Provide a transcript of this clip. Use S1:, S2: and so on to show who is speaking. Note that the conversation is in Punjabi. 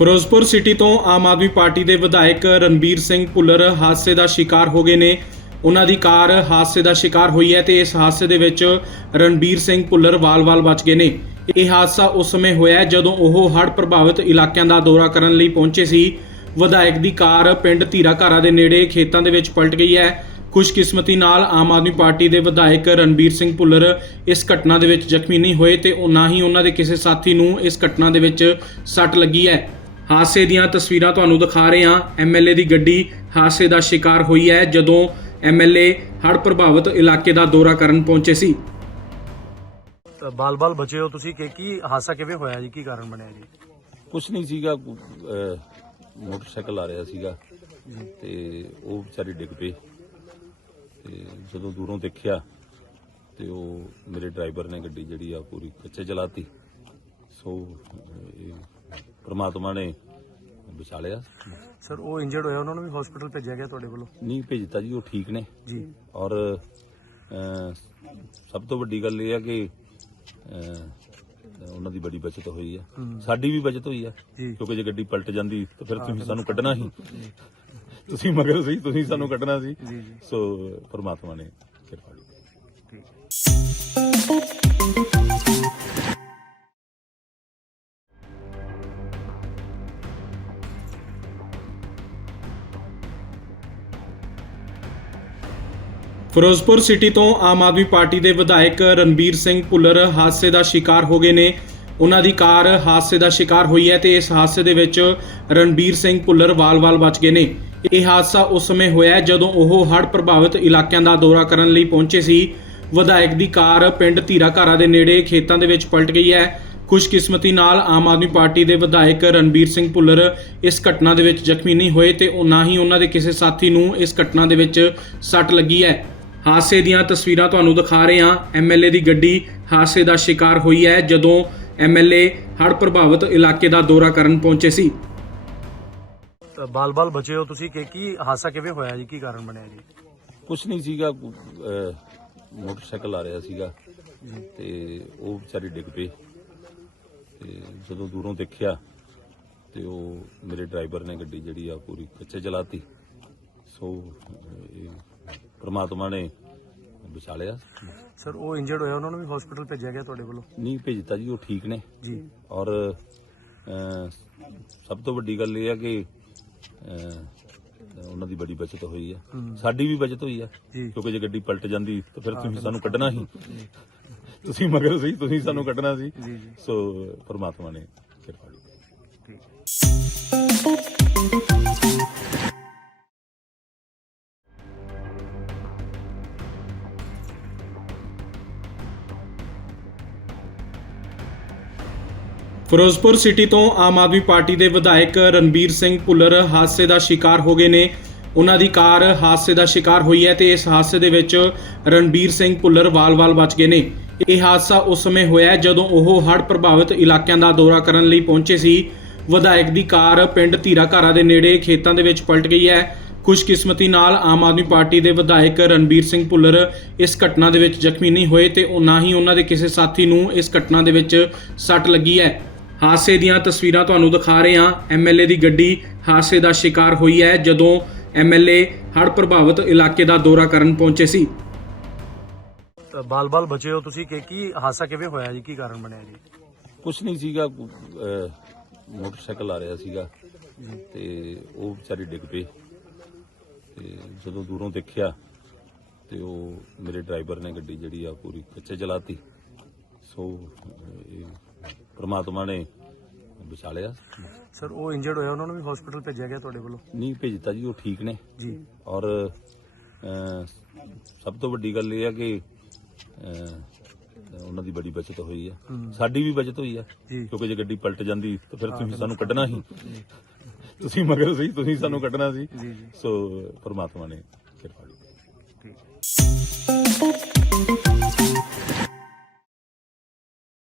S1: ਫਿਰੋਜ਼ਪੁਰ ਸਿਟੀ ਤੋਂ ਆਮ ਆਦਮੀ ਪਾਰਟੀ ਦੇ ਵਿਧਾਇਕ ਰਣਬੀਰ ਸਿੰਘ ਭੁੱਲਰ ਹਾਦਸੇ ਦਾ ਸ਼ਿਕਾਰ ਹੋ ਗਏ ਨੇ। ਉਹਨਾਂ ਦੀ ਕਾਰ ਹਾਦਸੇ ਦਾ ਸ਼ਿਕਾਰ ਹੋਈ ਹੈ ਤੇ ਇਸ ਹਾਦਸੇ ਦੇ ਵਿੱਚ ਰਣਬੀਰ ਸਿੰਘ ਭੁੱਲਰ ਵਾਲ-ਵਾਲ ਬਚ ਗਏ ਨੇ। ਇਹ ਹਾਦਸਾ ਉਸ ਸਮੇਂ ਹੋਇਆ ਜਦੋਂ ਉਹ ਹੜ੍ਹ ਪ੍ਰਭਾਵਿਤ ਇਲਾਕਿਆਂ ਦਾ ਦੌਰਾ ਕਰਨ ਲਈ ਪਹੁੰਚੇ ਸੀ। ਵਿਧਾਇਕ ਦੀ ਕਾਰ ਪਿੰਡ ਧੀਰਾ ਦੇ ਨੇੜੇ ਖੇਤਾਂ ਦੇ ਵਿੱਚ ਪਲਟ ਗਈ ਹੈ। ਖੁਸ਼ਕਿਸਮਤੀ ਨਾਲ ਆਮ ਆਦਮੀ ਪਾਰਟੀ ਦੇ ਵਿਧਾਇਕ ਰਣਬੀਰ ਸਿੰਘ ਭੁੱਲਰ ਇਸ ਘਟਨਾ ਦੇ ਵਿੱਚ ਜ਼ਖਮੀ ਨਹੀਂ ਹੋਏ ਤੇ ਨਾ ਹੀ ਉਹਨਾਂ ਦੇ ਕਿਸੇ ਸਾਥੀ ਨੂੰ ਇਸ ਘਟਨਾ ਦੇ ਵਿੱਚ ਸੱਟ ਲੱਗੀ ਹੈ। ਹਾਦਸੇ ਦੀਆਂ ਤਸਵੀਰਾਂ ਤੁਹਾਨੂੰ ਦਿਖਾ ਰਹੇ ਹਾਂ। ਐਮਐਲਏ ਦੀ ਗੱਡੀ ਹਾਦਸੇ ਦਾ ਸ਼ਿਕਾਰ ਹੋਈ ਹੈ ਜਦੋਂ ਐਮਐਲਏ ਹੜ੍ਹ ਪ੍ਰਭਾਵਿਤ ਇਲਾਕੇ ਦਾ ਦੌਰਾ ਕਰਨ ਪਹੁੰਚੇ ਸੀ।
S2: ਬਾਲ-ਬਾਲ ਬਚੇ ਹੋ ਤੁਸੀਂ ਕਿ ਕੀ ਹਾਦਸਾ ਕਿਵੇਂ ਹੋਇਆ ਜੀ? ਕੀ ਕਾਰਨ ਬਣਿਆ ਜੀ?
S3: ਕੁਛ ਨਹੀਂ ਸੀਗਾ ਅਹ, ਮੋਟਰਸਾਈਕਲ ਆ ਰਿਹਾ ਸੀਗਾ ਤੇ ਉਹ ਵਿਚਾਰੀ ਡਿੱਗ ਪਈ ਤੇ ਜਦੋਂ ਦੂਰੋਂ ਦੇਖਿਆ ਤੇ ਉਹ ਮੇਰੇ ਡਰਾਈਵਰ ਨੇ ਗੱਡੀ ਜਿਹੜੀ ਆ ਪੂਰੀ ਕੱਚੇ ਚਲਾਤੀ ਸੋ ਅਹ, ਇਹ ਪ੍ਰਮਾਤਮਾ ਨੇ ਬਚਾ ਲਿਆ
S2: ਸਰ ਉਹ ਇੰਜਰਡ ਹੋਇਆ ਉਹਨਾਂ ਨੂੰ ਵੀ ਹਸਪੀਟਲ ਭੇਜਿਆ ਗਿਆ ਤੁਹਾਡੇ ਵੱਲੋਂ
S3: ਨਹੀਂ ਭੇਜਤਾ ਜੀ ਉਹ ਠੀਕ ਨੇ।
S2: ਜੀ।
S3: ਔਰ ਅਹ, ਸਭ ਤੋਂ ਵੱਡੀ ਗੱਲ ਇਹ ਆ ਕਿ ਅਹ, ਉਹਨਾਂ ਦੀ ਬੜੀ ਬਚਤ ਹੋਈ ਆ।
S2: ਹੂੰ।
S3: ਸਾਡੀ ਵੀ ਬਚਤ ਹੋਈ ਆ।
S2: ਜੀ।
S3: ਕਿਉਂਕਿ ਜੇ ਗੱਡੀ ਪਲਟ ਜਾਂਦੀ ਤਾਂ ਫਿਰ ਤੁਸੀਂ ਸਾਨੂੰ ਕੱਢਣਾ ਸੀ। ਤੁਸੀਂ ਮਗਰ ਸੀ ਤੁਸੀਂ ਸਾਨੂੰ ਕੱਢਣਾ ਸੀ। ਸੋ ਪ੍ਰਮਾਤਮਾ ਨੇ ਕਿਰਪਾ ਕੀਤੀ
S1: ਫਿਰੋਜ਼ਪੁਰ ਸਿਟੀ ਤੋਂ ਆਮ ਆਦਮੀ ਪਾਰਟੀ ਦੇ ਵਿਧਾਇਕ ਰਣਬੀਰ ਸਿੰਘ ਭੁੱਲਰ ਹਾਦਸੇ ਦਾ ਸ਼ਿਕਾਰ ਹੋ ਗਏ ਨੇ। ਉਹਨਾਂ ਦੀ ਕਾਰ ਹਾਦਸੇ ਦਾ ਸ਼ਿਕਾਰ ਹੋਈ ਹੈ ਤੇ ਇਸ ਹਾਦਸੇ ਦੇ ਵਿੱਚ ਰਣਬੀਰ ਸਿੰਘ ਭੁੱਲਰ ਵਾਲ-ਵਾਲ ਬਚ ਗਏ ਨੇ। ਇਹ ਹਾਦਸਾ ਉਸ ਸਮੇਂ ਹੋਇਆ ਜਦੋਂ ਉਹ ਹੜ੍ਹ ਪ੍ਰਭਾਵਿਤ ਇਲਾਕਿਆਂ ਦਾ ਦੌਰਾ ਕਰਨ ਲਈ ਪਹੁੰਚੇ ਸੀ। ਵਿਧਾਇਕ ਦੀ ਕਾਰ ਪਿੰਡ ਧੀਰਾ ਦੇ ਨੇੜੇ ਖੇਤਾਂ ਦੇ ਵਿੱਚ ਪਲਟ ਗਈ ਹੈ। ਖੁਸ਼ਕਿਸਮਤੀ ਨਾਲ ਆਮ ਆਦਮੀ ਪਾਰਟੀ ਦੇ ਵਿਧਾਇਕ ਰਣਬੀਰ ਸਿੰਘ ਭੁੱਲਰ ਇਸ ਘਟਨਾ ਦੇ ਵਿੱਚ ਜ਼ਖਮੀ ਨਹੀਂ ਹੋਏ ਤੇ ਨਾ ਹੀ ਉਹਨਾਂ ਦੇ ਕਿਸੇ ਸਾਥੀ ਨੂੰ ਇਸ ਘਟਨਾ ਦੇ ਵਿੱਚ ਸੱਟ ਲੱਗੀ ਹੈ। ਹਾਦਸੇ ਦੀਆਂ ਤਸਵੀਰਾਂ ਤੁਹਾਨੂੰ ਦਿਖਾ ਰਹੇ ਹਾਂ। ਐਮਐਲਏ ਦੀ ਗੱਡੀ ਹਾਦਸੇ ਦਾ ਸ਼ਿਕਾਰ ਹੋਈ ਹੈ ਜਦੋਂ ਐਮਐਲਏ ਹੜ੍ਹ ਪ੍ਰਭਾਵਿਤ ਇਲਾਕੇ ਦਾ ਦੌਰਾ ਕਰਨ ਪਹੁੰਚੇ ਸੀ।
S2: ਬਾਲ-ਬਾਲ ਬਚੇ ਹੋ ਤੁਸੀਂ ਕਿ ਕੀ ਹਾਦਸਾ ਕਿਵੇਂ ਹੋਇਆ ਜੀ? ਕੀ ਕਾਰਨ ਬਣਿਆ ਜੀ?
S3: ਕੁਛ ਨਹੀਂ ਸੀਗਾ ਅਹ, ਮੋਟਰਸਾਈਕਲ ਆ ਰਿਹਾ ਸੀਗਾ ਤੇ ਉਹ ਵਿਚਾਰੀ ਡਿੱਗ ਪਈ ਤੇ ਜਦੋਂ ਦੂਰੋਂ ਦੇਖਿਆ ਤੇ ਉਹ ਮੇਰੇ ਡਰਾਈਵਰ ਨੇ ਗੱਡੀ ਜਿਹੜੀ ਆ ਪੂਰੀ ਕੱਚੇ ਚਲਾਤੀ ਸੋ ਅਹ, ਇਹ ਪ੍ਰਮਾਤਮਾ ਨੇ ਬਚਾ ਲਿਆ।
S2: ਸਰ ਉਹ ਇੰਜਰਡ ਹੋਇਆ ਉਹਨਾਂ ਨੂੰ ਵੀ ਹਸਪੀਟਲ ਭੇਜਿਆ ਗਿਆ ਤੁਹਾਡੇ ਵੱਲੋਂ?
S3: ਨਹੀਂ ਭੇਜਤਾ ਜੀ ਉਹ ਠੀਕ ਨੇ।
S2: ਜੀ।
S3: ਔਰ ਅਹ, ਸਭ ਤੋਂ ਵੱਡੀ ਗੱਲ ਇਹ ਆ ਕਿ ਅਹ, ਉਹਨਾਂ ਦੀ ਬੜੀ ਬਚਤ ਹੋਈ
S2: ਹੂੰ।
S3: ਸਾਡੀ ਵੀ ਬਚਤ ਹੋਈ
S2: ਜੀ।
S3: ਕਿਉਂਕਿ ਜੇ ਗੱਡੀ ਪਲਟ ਜਾਂਦੀ ਤਾਂ ਫਿਰ ਤੁਸੀਂ ਸਾਨੂੰ ਕੱਢਣਾ ਸੀ। ਤੁਸੀਂ ਮਗਰ ਸੀ ਤੁਸੀਂ ਸਾਨੂੰ ਕੱਢਣਾ ਸੀ। ਸੋ ਪ੍ਰਮਾਤਮਾ ਨੇ ਕਿਰਪਾ ਕੀਤੀ
S1: ਫਿਰੋਜ਼ਪੁਰ ਸਿਟੀ ਤੋਂ ਆਮ ਆਦਮੀ ਪਾਰਟੀ ਦੇ ਵਿਧਾਇਕ ਰਣਬੀਰ ਸਿੰਘ ਭੁੱਲਰ ਹਾਦਸੇ ਦਾ ਸ਼ਿਕਾਰ ਹੋ ਗਏ ਨੇ। ਉਹਨਾਂ ਦੀ ਕਾਰ ਹਾਦਸੇ ਦਾ ਸ਼ਿਕਾਰ ਹੋਈ ਹੈ ਤੇ ਇਸ ਹਾਦਸੇ ਦੇ ਵਿੱਚ ਰਣਬੀਰ ਸਿੰਘ ਭੁੱਲਰ ਵਾਲ-ਵਾਲ ਬਚ ਗਏ ਨੇ। ਇਹ ਹਾਦਸਾ ਉਸ ਸਮੇਂ ਹੋਇਆ ਜਦੋਂ ਉਹ ਹੜ੍ਹ ਪ੍ਰਭਾਵਿਤ ਇਲਾਕਿਆਂ ਦਾ ਦੌਰਾ ਕਰਨ ਲਈ ਪਹੁੰਚੇ ਸੀ। ਵਿਧਾਇਕ ਦੀ ਕਾਰ ਪਿੰਡ ਧੀਰਾ ਘਾਰਾ ਦੇ ਨੇੜੇ ਖੇਤਾਂ ਦੇ ਵਿੱਚ ਪਲਟ ਗਈ ਹੈ। ਖੁਸ਼ਕਿਸਮਤੀ ਨਾਲ ਆਮ ਆਦਮੀ ਪਾਰਟੀ ਦੇ ਵਿਧਾਇਕ ਰਣਬੀਰ ਸਿੰਘ ਭੁੱਲਰ ਇਸ ਘਟਨਾ ਦੇ ਵਿੱਚ ਜ਼ਖਮੀ ਨਹੀਂ ਹੋਏ ਤੇ ਨਾ ਹੀ ਉਹਨਾਂ ਦੇ ਕਿਸੇ ਸਾਥੀ ਨੂੰ ਇਸ ਘਟਨਾ ਦੇ ਵਿੱਚ ਸੱਟ ਲੱਗੀ ਹੈ। ਹਾਦਸੇ ਦੀਆਂ ਤਸਵੀਰਾਂ ਤੁਹਾਨੂੰ ਦਿਖਾ ਰਹੇ ਹਾਂ। ਐਮਐਲਏ ਦੀ ਗੱਡੀ ਹਾਦਸੇ ਦਾ ਸ਼ਿਕਾਰ ਹੋਈ ਹੈ ਜਦੋਂ ਐਮਐਲਏ ਹੜ੍ਹ ਪ੍ਰਭਾਵਿਤ ਇਲਾਕੇ ਦਾ ਦੌਰਾ ਕਰਨ ਪਹੁੰਚੇ ਸੀ।
S2: ਬਾਲ-ਬਾਲ ਬਚੇ ਹੋ ਤੁਸੀਂ ਕਿ ਕੀ ਹਾਦਸਾ ਕਿਵੇਂ ਹੋਇਆ ਜੀ? ਕੀ ਕਾਰਨ ਬਣਿਆ ਜੀ?
S3: ਕੁਛ ਨਹੀਂ ਸੀਗਾ ਅਹ, ਮੋਟਰਸਾਈਕਲ ਆ ਰਿਹਾ ਸੀਗਾ ਤੇ ਉਹ ਵਿਚਾਰੀ ਡਿੱਗ ਪਈ ਤੇ ਜਦੋਂ ਦੂਰੋਂ ਦੇਖਿਆ ਤੇ ਉਹ ਮੇਰੇ ਡਰਾਈਵਰ ਨੇ ਗੱਡੀ ਜਿਹੜੀ ਆ ਪੂਰੀ ਕੱਚੇ ਚਲਾਤੀ ਸੋ ਇਹ ਪ੍ਰਮਾਤਮਾ ਨੇ ਬਚਾ ਲਿਆ।
S2: ਸਰ ਉਹ ਇੰਜਰਡ ਹੋਇਆ ਉਹਨਾਂ ਨੂੰ ਵੀ ਹਸਪੀਟਲ ਭੇਜਿਆ ਗਿਆ ਤੁਹਾਡੇ ਵੱਲੋਂ?
S3: ਨਹੀਂ ਭੇਜਤਾ ਜੀ ਉਹ ਠੀਕ ਨੇ।
S2: ਜੀ।
S3: ਔਰ ਅਹ, ਸਭ ਤੋਂ ਵੱਡੀ ਗੱਲ ਇਹ ਆ ਕਿ ਅਹ, ਉਹਨਾਂ ਦੀ ਬੜੀ ਬਚਤ ਹੋਈ ਆ।
S2: ਹੂੰ।
S3: ਸਾਡੀ ਵੀ ਬਚਤ ਹੋਈ ਆ।
S2: ਜੀ।
S3: ਕਿਉਂਕਿ ਜੇ ਗੱਡੀ ਪਲਟ ਜਾਂਦੀ ਤਾਂ ਫਿਰ ਤੁਸੀਂ ਸਾਨੂੰ ਕੱਢਣਾ ਸੀ। ਤੁਸੀਂ ਮਗਰ ਸੀ ਤੁਸੀਂ ਸਾਨੂੰ ਕੱਢਣਾ ਸੀ।
S2: ਜੀ ਜੀ।
S3: ਸੋ ਪ੍ਰਮਾਤਮਾ ਨੇ ਕਿਰਪਾ ਕੀਤੀ।
S2: ਠੀਕ।